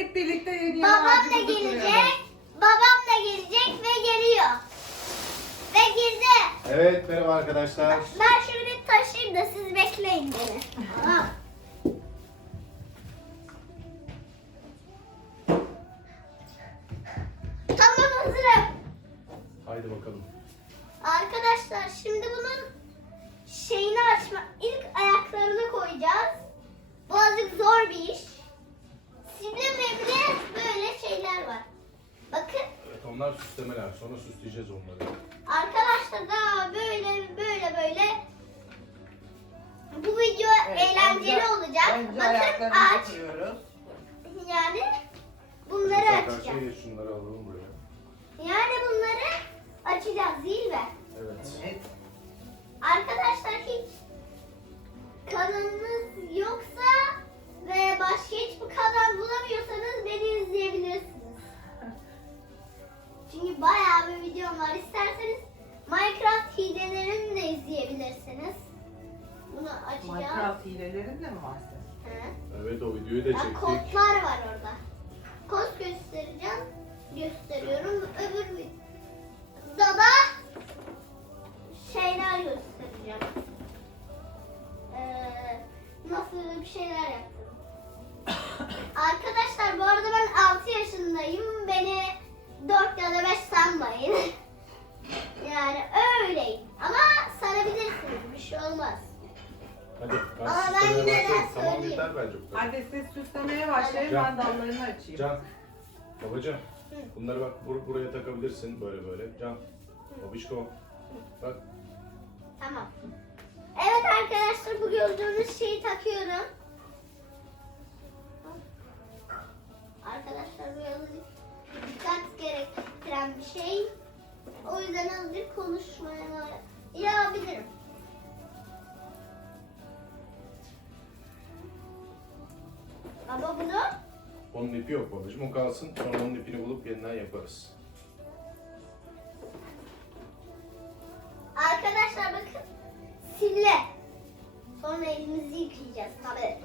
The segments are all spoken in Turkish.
Hep birlikte yeni Babam da ağacımızı gelecek. Babam da gelecek ve geliyor. Ve girdi. Evet merhaba arkadaşlar. Ben şunu bir taşıyayım da siz bekleyin beni. Tamam Evet, eğlenceli önce- olacak. Önce Bakın ayaklarımızı aç. kuruyoruz. Yani bunları Sakar açacağız. şey şunları alalım buraya. Yani bunları açacağız değil mi? Evet. Evet. Arkadaşlar hiç kanalınız yoksa ve başka hiçbir kanal bulamıyorsanız beni izleyebilirsiniz. Çünkü bayağı bir videom var. İsterseniz Minecraft hilelerini de izleyebilirsiniz. Bunu açacağım. Minecraft hilelerinde mi var sen? Hı. Evet o videoyu da Ya çektik. kodlar var orada. Kod göstereceğim. Gösteriyorum. Öbür videoda da şeyler göstereceğim. Ee, nasıl bir şeyler yaptım. Arkadaşlar bu arada ben 6 yaşındayım. Beni 4 ya da 5 sanmayın. yani öyleyim. Ama sarabilirsiniz. Bir şey olmaz. Hadi ben Ama ben süslemeye yine de başlayayım. Tamam söyleyeyim. yeter bence bu kadar. Hadi siz süslemeye başlayın. Ben dallarını açayım. Can. Babacığım. Bunları bak bur- buraya takabilirsin böyle böyle. Can. Babişko. Bak. Tamam. Evet arkadaşlar bu gördüğünüz şeyi takıyorum. Arkadaşlar bu birazcık dikkat gerektiren bir şey. O yüzden azıcık konuşmaya yapabilirim. Ama bunu Onun ipi yok babacığım. O kalsın. Sonra onun ipini bulup yeniden yaparız. arkadaşlar bakın sille. Sonra elimizi yıkayacağız tabii.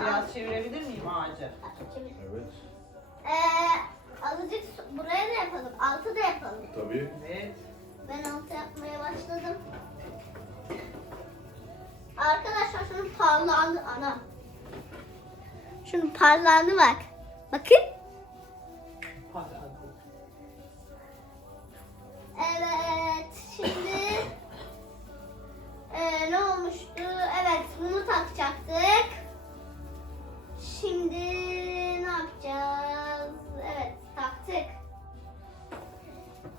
Biraz çevirebilir miyim ağacı? Evet. Ee, azıcık su- buraya da yapalım. Altı da yapalım. Tabii. Şunun parlağını bak. Bakın. Evet. Şimdi ee, ne olmuştu? Evet bunu takacaktık. Şimdi ne yapacağız? Evet taktık.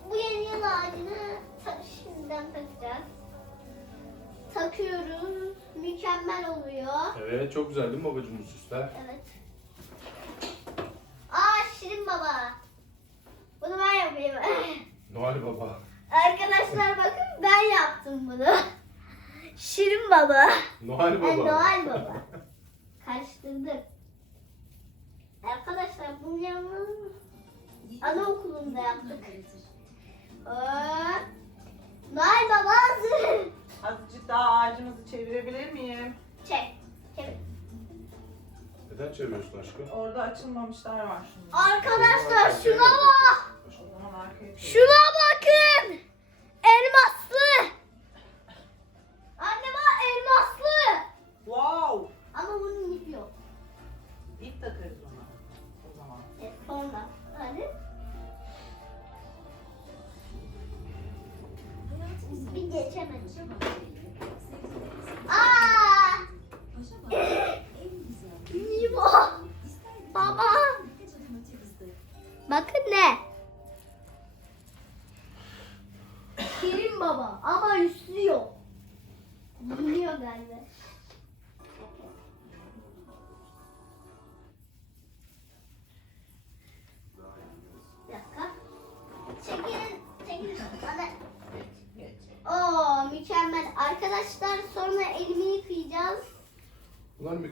Bu yeni yıl ağacını şimdiden takacağız. Takıyoruz. Mükemmel oluyor. Evet çok güzel değil mi babacığım bu süsler? Evet. Aa Şirin Baba. Bunu ben yapayım. Noel Baba. Arkadaşlar bakın ben yaptım bunu. Şirin Baba. Noel Baba. Ben Noel Baba. Karıştırdım. Arkadaşlar bunu yalnız anaokulunda yaptık. Aa, Noel Baba hazır. Azıcık daha ağacımızı çevirebilir miyim? Çek. Çevir. Neden çeviriyorsun aşkım? Orada açılmamışlar var şunlar. Arkadaşlar şuna bak. O zaman arkaya çevir. Şuna bakın.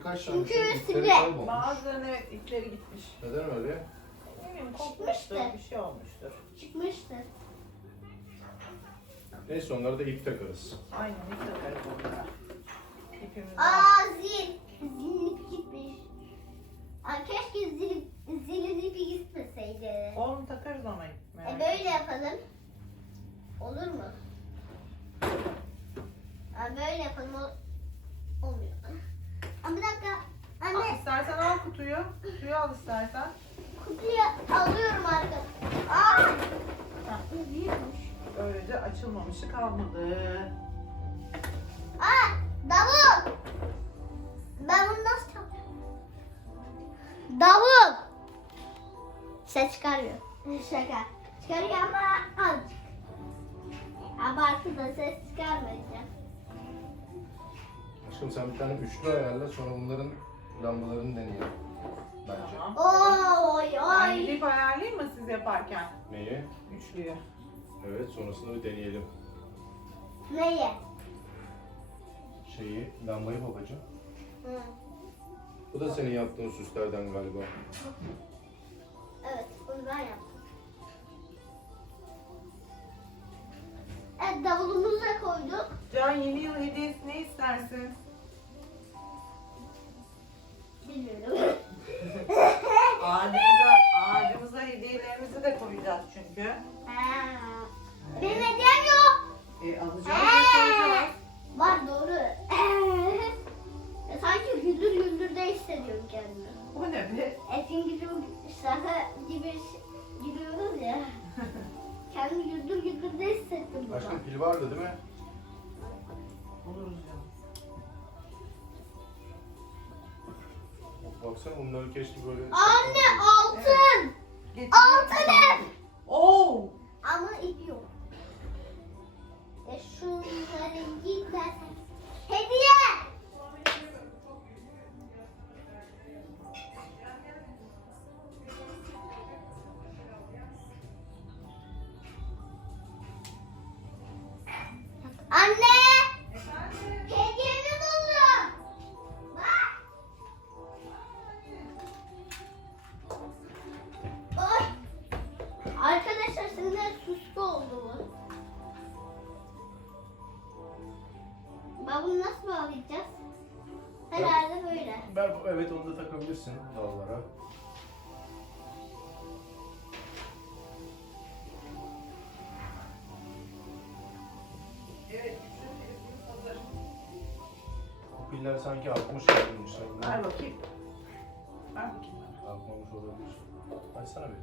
Birkaç tane Çünkü şey ipleri sivri. kalmamış. Bazılarının evet ipleri gitmiş. Neden öyle? Ne bileyim kopmuştur, bir şey olmuştur. Çıkmıştır. Neyse onlara da ip takarız. Aynen ip takarız onlara. ipimiz var. Aa zil. Zilin ipi gitmiş. Aa, keşke zil, zilin ipi gitmeseydi. Oğlum takarız ama. E merak böyle yapalım. Olur mu? Aa, böyle yapalım. Ol- Olmuyor. Bir dakika. Al, Anne istersen al kutuyu. Kutuyu al istersen. kutuyu alıyorum arkadaşlar. Aa! Böylece açılmamışı kalmadı. Aa! Davul! Ben bunu nasıl yapıyorum? Davul! Ses çıkarmıyor. Şaka. Çıkarıyor ama azıcık. Abartı da ses çıkarmayacağım. Aşkım sen bir tane üçlü ayarla sonra bunların lambalarını deneyelim. Bence. Tamam. Oy Ben oy. ip ayarlayayım mı siz yaparken? Neyi? Üçlüyü. Evet sonrasında bir deneyelim. Neye? Şeyi, lambayı babacığım. Hı. Bu da senin yaptığın süslerden galiba. Evet, bunu ben yaptım. Evet, davulumuzu da koyduk. Can yeni yıl hediyesi ne istersin? Bilmiyorum. Ağacımıza, ağacımıza hediyelerimizi de koyacağız çünkü. Ha. Benim hediyem yok. E, alacağız. Var doğru. Sanki güldür güldür de hissediyorum kendimi. O ne be? Etin gibi şaka gibi gülüyoruz ya. Kendimi güldür güldür de hissettim. Aşkım pil vardı değil mi? Oluruz Baksana bunları keşke böyle... Anne altın. Getir. Altınım. Oo! Ben, evet onu da takabilirsin dallara. Evet, hazır. Bu piller sanki akmış yapılmışlar. Ver bakayım. Ver bakayım. Akmamış olabilir. Açsana bir.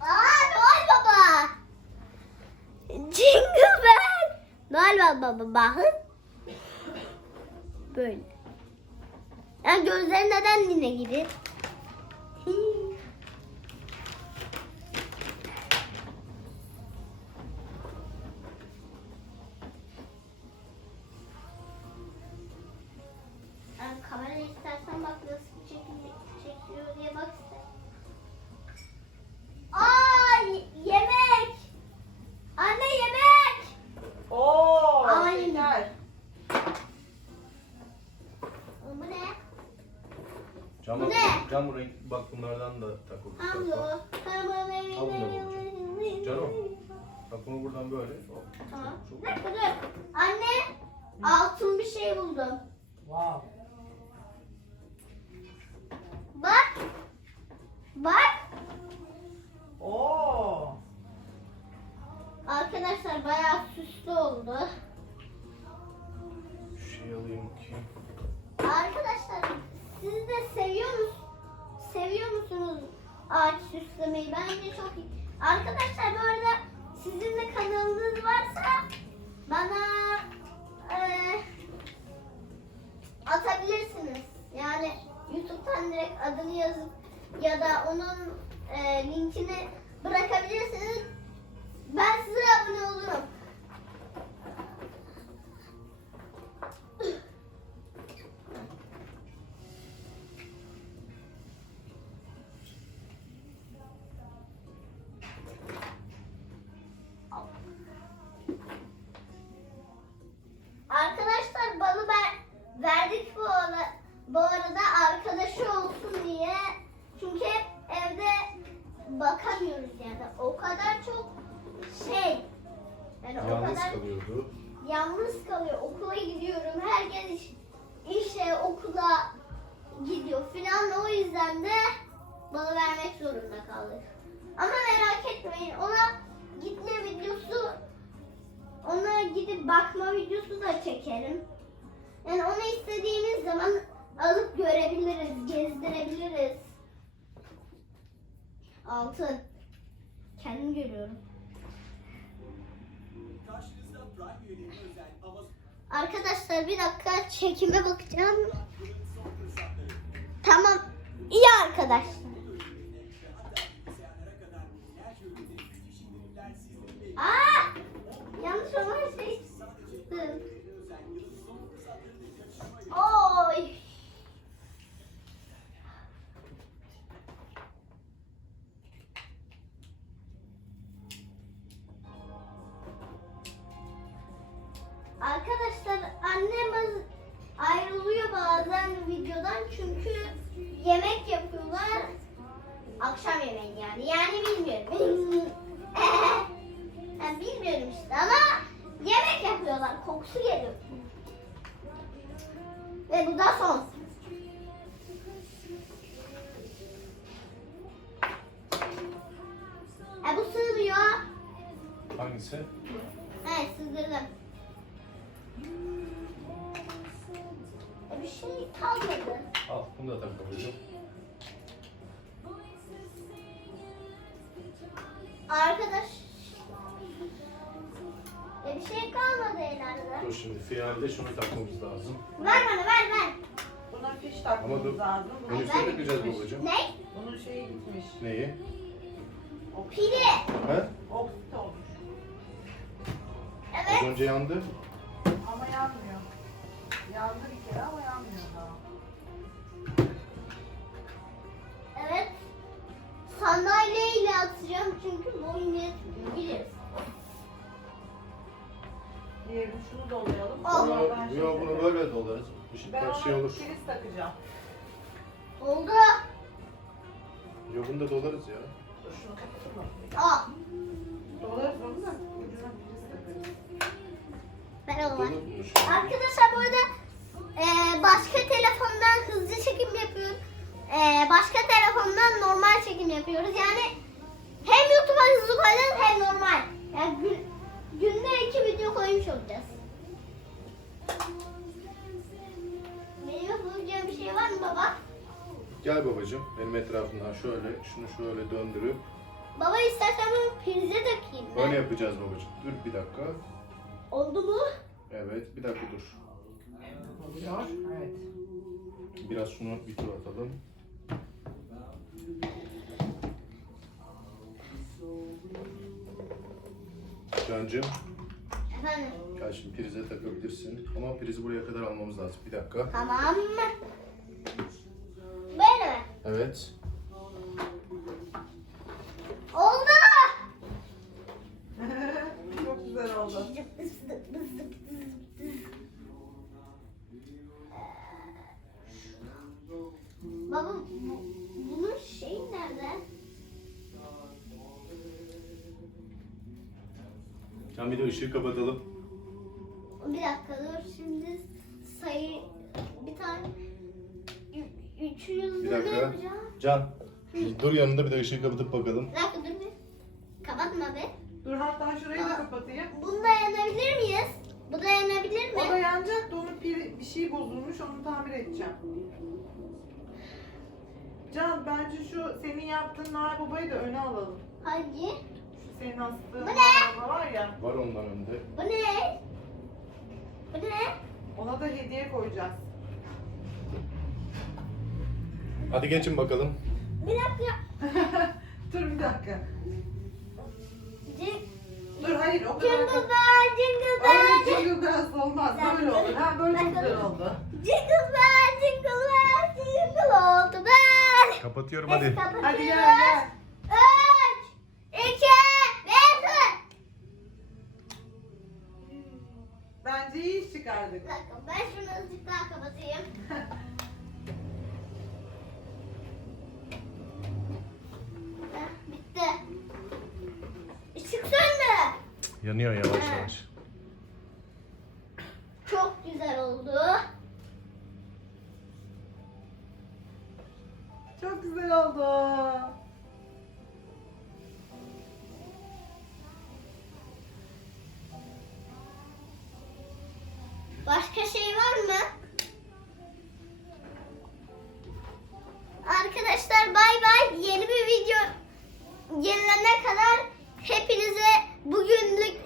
Aa Noel Baba. Jingle Bell. Noel Baba bakın. Böyle. Yani gözleri neden yine gibi? Cam, renk bak bunlardan da tak o bir tarafa. Hamlo. Hamlo. Al bunu da Canım. Bak bunu buradan böyle. Hop. Tamam. Çok, çok. dakika dur. Anne altın bir şey buldum. Wow. Bak. Bak. Oo! Arkadaşlar bayağı süslü oldu. Şu şeyi alayım bakayım. Arkadaşlar siz de seviyor musunuz? Seviyor musunuz ağaç süslemeyi? Bence çok iyi. Arkadaşlar bu arada sizin de kanalınız varsa bana eee, atabilirsiniz. Yani YouTube'dan direkt adını yazıp ya da onun eee, linkini bırakabilirsiniz. Ben size abone olurum. Yalnız kalıyor. Okula gidiyorum. Herkes iş, işe, okula gidiyor filan. O yüzden de bana vermek zorunda kaldık. Ama merak etmeyin. Ona gitme videosu, ona gidip bakma videosu da çekerim. Yani onu istediğimiz zaman alıp görebiliriz, gezdirebiliriz. Altın. Kendim görüyorum. Karşınızda Prime Amazon Arkadaşlar bir dakika çekime bakacağım. Tamam. İyi arkadaşlar. Yemek yapıyorlar. Akşam yemeği yani. Yani bilmiyorum. ben bilmiyorum işte ama yemek yapıyorlar. Kokusu geliyor. Ve bu da son. E bu sığmıyor. Hangisi? Evet sığdırdım. E bir şey kalmadı. Al bunu da tak babacığım. Arkadaş. E bir şey kalmadı herhalde. Dur şimdi finalde şunu takmamız lazım. Ver bana ver ver. Buna fiş Ama takmamız dur. lazım. Bunu Bunun üstüne takacağız gitmiş. babacığım. Ne? Bunun şeyi gitmiş. Neyi? Pili. He? Oksit olmuş. Az Evet. önce yandı. Ama yanmıyor. Yandı bir kere ama yanmıyor Şunu dolayalım. Sonra Bunu, ben şey yo, bunu takarım. böyle dolarız. Işık Ben her ona şey olur. priz takacağım. Oldu. Yo bunu da dolarız ya. Dur şunu kapatalım. Al. Dolarız onu da ucuna priz takarız. Ben. Arkadaşlar bu arada e, başka telefondan hızlı çekim yapıyoruz. E, başka telefondan normal çekim yapıyoruz. Yani hem YouTube'a hızlı koyacağız hem normal. Yani gün, Gel babacığım benim etrafından şöyle şunu şöyle döndürüp Baba istersen bunu prize takayım ben. böyle yapacağız babacığım. Dur bir dakika. Oldu mu? Evet bir dakika dur. Oluyor. Evet. Biraz şunu bir tur atalım. Cancığım Efendim. gel şimdi prize takabilirsin. Ama prizi buraya kadar almamız lazım. Bir dakika. Tamam mı? Evet. Oldu. Çok güzel oldu. Baba bu, bunun şeyi nerede? Can bir de ışığı kapatalım. Bir dakika dur şimdi sayı bir tane ü- üçü Bir dakika. yapacağım. Can. Dur yanında bir de ışığı kapatıp bakalım. Bir dakika dur bir. Kapatma be. Dur hatta şurayı da kapatayım. Bunu da yanabilir miyiz? Bu da yanabilir O da mi? yanacak da onun pili, bir şey bozulmuş onu tamir edeceğim. Can bence şu senin yaptığın Noel Baba'yı da öne alalım. Hangi? Şu senin astığın Bu ne? Noel Baba var ya Var ondan önde. Bu ne? Bu ne? ona da hediye koyacağız. Hadi geçin bakalım. Bir dakika. Dur bir dakika. Cing- Dur hayır o kadar. Jingle bell, jingle bell, Öyle jingle bells olmaz. Böyle olur. Ha böyle güzel oldu. jingle bell, jingle bell, jingle oldu bell. Kapatıyorum Biz hadi. kapatıyoruz. Hadi gel gel. Üç, iki, bir, sıfır. Bence iyi iş çıkardık. Bir dakika ben şunu azıcık daha kapatayım. Yanıyor yavaş yavaş. Çok güzel oldu. Çok güzel oldu. Başka şey var mı? Arkadaşlar bay bay. Yeni bir video gelene kadar hepinize bugünlük